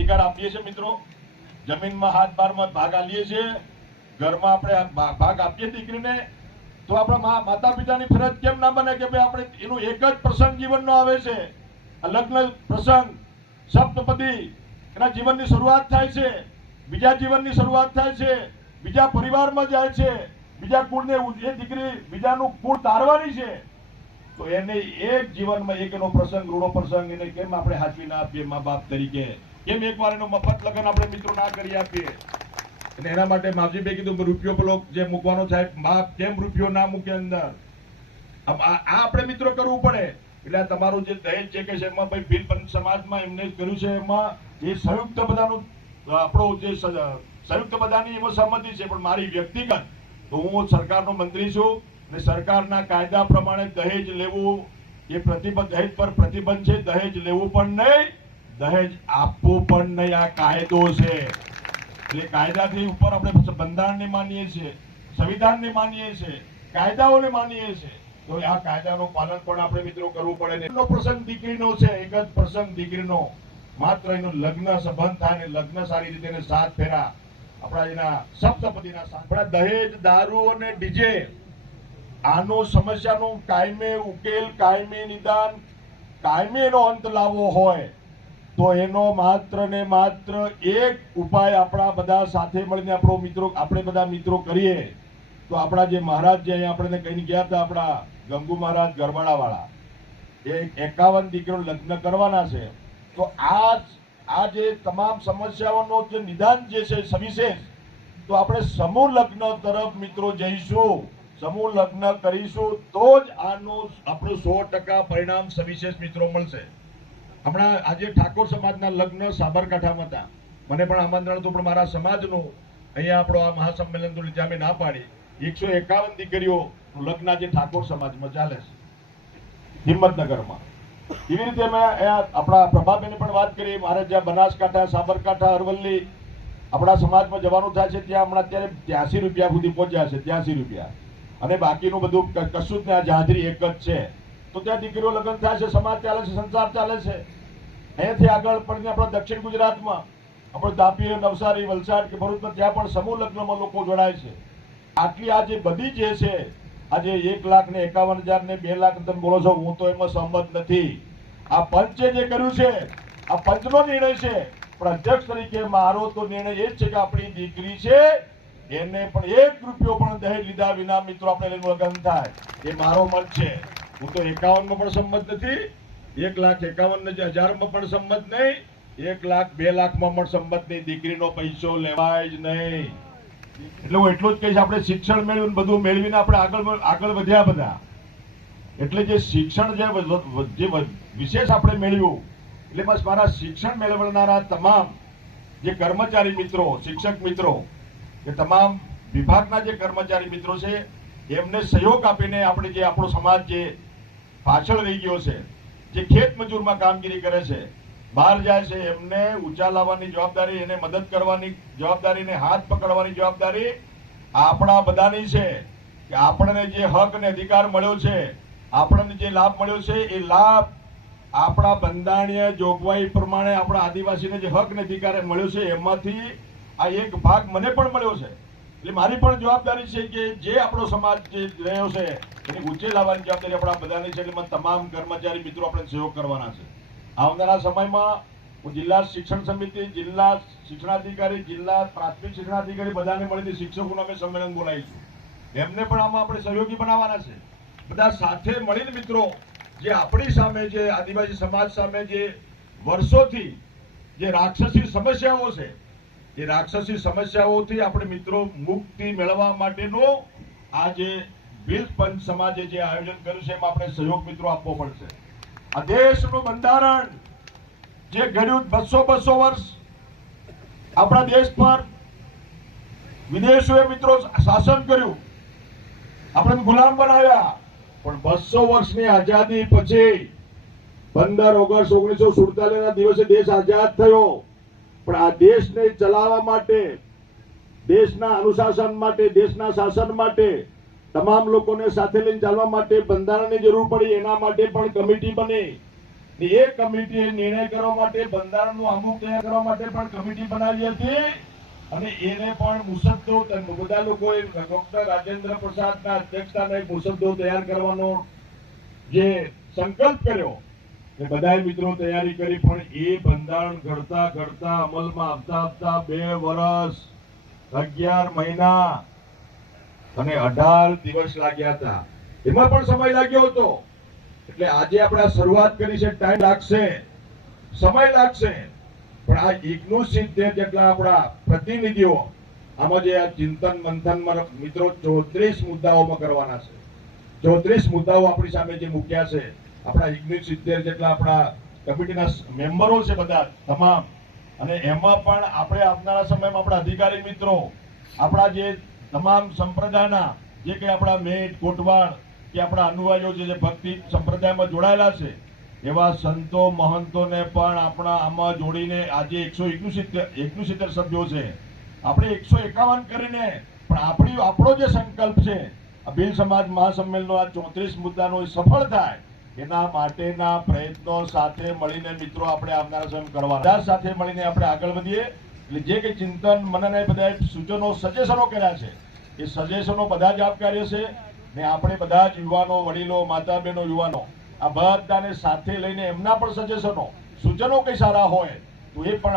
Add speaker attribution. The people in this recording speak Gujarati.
Speaker 1: અધિકાર આપીએ છીએ મિત્રો. જમીનમાં હાથ બારમાં ભાગ આપીએ છીએ. ઘરમાં આપણે ભાગ આપીએ દીકરીને. તો આપણા માતા પિતાની ફરજ કેમ ના બને કે ભાઈ આપણે એનું એક જ પ્રસંગ જીવનનો આવે છે? લગ્ન પ્રસંગ, સપ્તપદી, એના જીવનની શરૂઆત થાય છે. બીજા જીવનની શરૂઆત થાય છે. બીજા પરિવારમાં જાય છે. બીજા કુળને એ દીકરી બીજાનું કુળ તારવાની છે. તો એને એક જીવનમાં એક એનો પ્રસંગ રૂડો પ્રસંગ એને કેમ આપણે હાજરી ના આપીએ મા બાપ તરીકે? કેમ એકવાર એનો મફત લગ્ન આપણે મિત્રો ના કરી આપીએ? અને એના માટે માવજીભાઈ કીધું રૂપિયો પેલો જે મૂકવાનો થાય બાપ કેમ રૂપિયો ના મૂકે અંદર? આ આપણે મિત્રો કરવું પડે. એટલે તમારું જે દહેજ છે કે એમાં ભાઈ ભીલ સમાજમાં એમને કર્યું છે એમાં. જે સંયુક્ત બધાનું, આપણો જે સંયુક્ત બધાની એમાં સંમતિ છે, પણ મારી વ્યક્તિગત, તો હું સરકારનો મંત્રી છું અને સરકારના કાયદા પ્રમાણે દહેજ લેવું, એ પ્રતિબંધ, દહેજ પર પ્રતિબંધ છે, દહેજ લેવું પણ નહીં. દહેજ આપવું પણ નહીં, આ કાયદો છે. એટલે કાયદાથી ઉપર આપણે બંધારણને માનીએ છીએ, સંવિધાનને માનીએ છીએ, કાયદાઓને માનીએ છીએ. તો આ કાયદાનું પાલન પણ આપણે મિત્રો કરવું પડે ને. પ્રસંગ દીકરીનો છે, એક જ પ્રસંગ દીકરીનો. માત્ર એનું લગ્ન સંબંધ થાય ને લગ્ન સારી રીતે એને સાત ફેરા. આપણા એના સપ્તપતિના આપણા દહેજ, દારૂ અને ડીજે, આનો સમસ્યાનો કાયમે ઉકેલ, કાયમી નિદાન, કાયમી એનો અંત લાવવો હોય. તો એનો માત્ર ને માત્ર એક ઉપાય આપણા બધા સાથે મળીને આપણો મિત્રો, આપણે બધા મિત્રો કરીએ, તો આપણા જે મહારાજ જે આપણે કહીને ગયા હતા, આપણા ગંગુ મહારાજ ગરબાડા વાળા એ એકાવન દીકરો લગ્ન કરવાના છે. તો આ આ જે તમામ સમસ્યાઓનો જે નિદાન જે છે સવિશેષ, તો આપણે સમૂહ લગ્ન તરફ મિત્રો જઈશું, સમૂહ લગ્ન કરીશું, તો જ આનું આપણું સો ટકા પરિણામ સવિશેષ મિત્રો મળશે. હમણાં આજે ઠાકોર સમાજના લગ્ન સાબરકાંઠામાં હતા. મને પણ આમંત્રણ હતું, પણ મારા સમાજનું અહીંયા આપણો આ મહાસંમેલન તો અમે ના પાડી. એકસો એકાવન દીકરીઓ લગ્ન આજે ઠાકોર સમાજમાં ચાલે છે. હિંમતનગરમાં. એવી રીતે અમે આપણા પ્રભાબેને પણ વાત કરી. મારે જ્યાં બનાસકાંઠા, સાબરકાંઠા, અરવલ્લી આપણા સમાજમાં જવાનું થાય છે, ત્યાં હમણાં અત્યારે ત્યાંસી રૂપિયા સુધી પહોંચ્યા છે, ત્યાંસી રૂપિયા. અને બાકીનું બધું કશું જ ત્યાં જાજરી એક જ છે. તો ત્યાં દીકરીઓ લગ્ન થાય છે, સમાજ ચાલે છે, સંસાર ચાલે છે. અહીંયાથી આગળ પડીને આપણા દક્ષિણ ગુજરાતમાં, આપણે તાપી, નવસારી, વલસાડ કે ભરૂચમાં ત્યાં પણ સમૂહ લગ્નમાં લોકો જોડાય છે. આટલી આ જે બધી જે છે, આજે એક લાખ ને એકાવન હજાર ને બે લાખ તમે બોલો છો, હું તો એમાં સહમત નથી. આ પંચે જે કર્યું છે, આ પંચનો નિર્ણય છે, પણ અધ્યક્ષ તરીકે મારો તો નિર્ણય એ જ છે કે આપણી દીકરી છે, એને પણ એક રૂપિયો પણ દહેજ લીધા વિના મિત્રો, આપણે લગ્ન થાય. એ મારો મત છે. હું તો એકાવનમાં પણ સંમત નથી, એક લાખ એકાવન હજારમાં પણ સંમત નહીં, એક લાખ બે લાખમાં પણ સંમત નહીં. દીકરીનો પૈસો લેવાય જ નહીં. એટલે હું એટલું જ કહીશ, આપણે શિક્ષણ મેળવીને બધું મેળવીને આપણે આગળ આગળ વધ્યા બધા. એટલે જે શિક્ષણ જે વિશેષ આપણે મેળવ્યું, એટલે બસ મારા શિક્ષણ મેળવનારા તમામ જે કર્મચારી મિત્રો, શિક્ષક મિત્રો કે તમામ વિભાગના જે કર્મચારી મિત્રો છે, એમને સહયોગ આપીને આપણે જે આપણો સમાજ જે પાછળ રહી ગયો છે, જે ખેત મજૂરમાં કામગીરી કરે છે, બહાર જાય છે, એમને ઊંચા લાવવાની જવાબદારી, એને મદદ કરવાની જવાબદારી ને હાથ પકડવાની જવાબદારી આપણા બધાની છે કે આપણને જે હક અને અધિકાર મળ્યો છે, આપણને જે લાભ મળ્યો છે, એ લાભ આપણા બંધારણીય જોગવાઈ પ્રમાણે આપણા આદિવાસીને જે હક અને અધિકાર મળ્યો છે, એમાંથી આ એક ભાગ મને પણ મળ્યો છે. એટલે મારી પણ જવાબદારી છે કે જે આપણો સમાજ જે રહ્યો છે એની ઊંચે લાવવાની જવાબદારી આપણા બધાની છે એટલે તમામ કર્મચારી મિત્રો આપણે સહયોગ કરવાના છે. આવનારા સમયમાં હું જિલ્લા શિક્ષણ સમિતિ, જિલ્લા શિક્ષણાધિકારી, જિલ્લા પ્રાથમિક શિક્ષણાધિકારી બધાને મળીને શિક્ષકોનું અમે સંમેલન બોલાવીશું. એમને પણ આમાં આપણે સહયોગી બનાવવાના છે. બધા સાથે મળીને મિત્રો, જે આપણી સામે જે આદિવાસી સમાજ સામે જે વર્ષોથી જે રાક્ષસી સમસ્યાઓ છે, એ રાક્ષસી સમસ્યાઓથી આપણે મિત્રો મુક્તિ મેળવવા માટેનો આ જે પંચ સમાજે જે આયોજન કર્યું છે, એમાં આપણે સહયોગ મિત્રો આપવો પડશે. આ દેશનું બંધારણ જે ઘડ્યું બસો બસો વર્ષ આપણા દેશ પર વિદેશોએ મિત્રો શાસન કર્યું. આપણે ગુલામ બનાવ્યા. પણ બસો વર્ષની આઝાદી પછી પંદર ઓગસ્ટ ઓગણીસો સુડતાલીસ ના દિવસે દેશ આઝાદ થયો. પણ આ દેશને ચલાવવા માટે, દેશના અનુશાસન માટે, દેશના શાસન માટે તમામ લોકોને સાથે લઈને ચાલવા માટે બંધારણની જરૂર પડી, એના માટે પણ કમિટી બની. એ કમિટીએ નિર્ણય કરવા માટે બંધારણનું અમુક તૈયાર કરવા માટે પણ કમિટી બનાવી હતી. અને એને પણ મુસદ્દો બધા લોકોએ, ડોક્ટર રાજેન્દ્ર પ્રસાદના અધ્યક્ષતાને મુસદ્દો તૈયાર કરવાનો જે સંકલ્પ કર્યો, એ બધાએ મિત્રો તૈયારી કરી, પણ એ બંધારણ ઘડતા ઘડતા અમલમાં આવતા આવતા બે વર્ષ અગિયાર મહિના અને અઢાર દિવસ લાગ્યા હતા. એમાં પણ સમય લાગ્યો હતો. એટલે આજે આપણે શરૂઆત કરી છે, ટાઈમ લાગશે. સમય લાગશે. પણ આ એકનું સિત્તેર જેટલા આપણા પ્રતિનિધિઓ, આમાં જે આ ચિંતન મંથનમાં મિત્રો, ચોત્રીસ મુદ્દાઓમાં કરવાના છે. ચોત્રીસ મુદ્દાઓ આપણી સામે જે મૂક્યા છે, આપણા એકનું સિત્તેર જેટલા આપણા કમિટીના મેમ્બરો છે બધા, તમામ. અને એમાં પણ આપણે આવનારા સમયમાં આપણા અધિકારી મિત્રો, આપણા જે તમામ સંપ્રદાયના, જે કે આપણા મેટ, કોટવાળ, કે આપણા અનુયાયીઓ છે જે ભક્તિ સંપ્રદાયમાં જોડાયેલા છે, એવા સંતો, મહંતોને પણ આપણા આમાં જોડીને આજે એકસો એકુસિત્તેર સભ્યો છે. આપણે એકસો એકાવન કરીને, પણ આપણી, આપણો જે સંકલ્પ છે, આ ભીલ સમાજ મહાસંમેલનો આ ચોત્રીસ મુદ્દાનો સફળ થાય, એના માટેના પ્રયત્નો સાથે મળીને મિત્રો આપણે આવનારા સમય કરવા સાથે મળીને આપણે આગળ વધીએ. એટલે જે કંઈ ચિંતન મનન બધા સૂચનો, સજેશનો કર્યા છે, એ સજેશનો બધા જ આપકાર્ય છે ને આપણે બધા જ યુવાનો, વડીલો માતા બહેનો યુવાનો, આ બધાને સાથે લઈને એમના પણ સજેશનો, સૂચનો કઈ સારા હોય તો એ પણ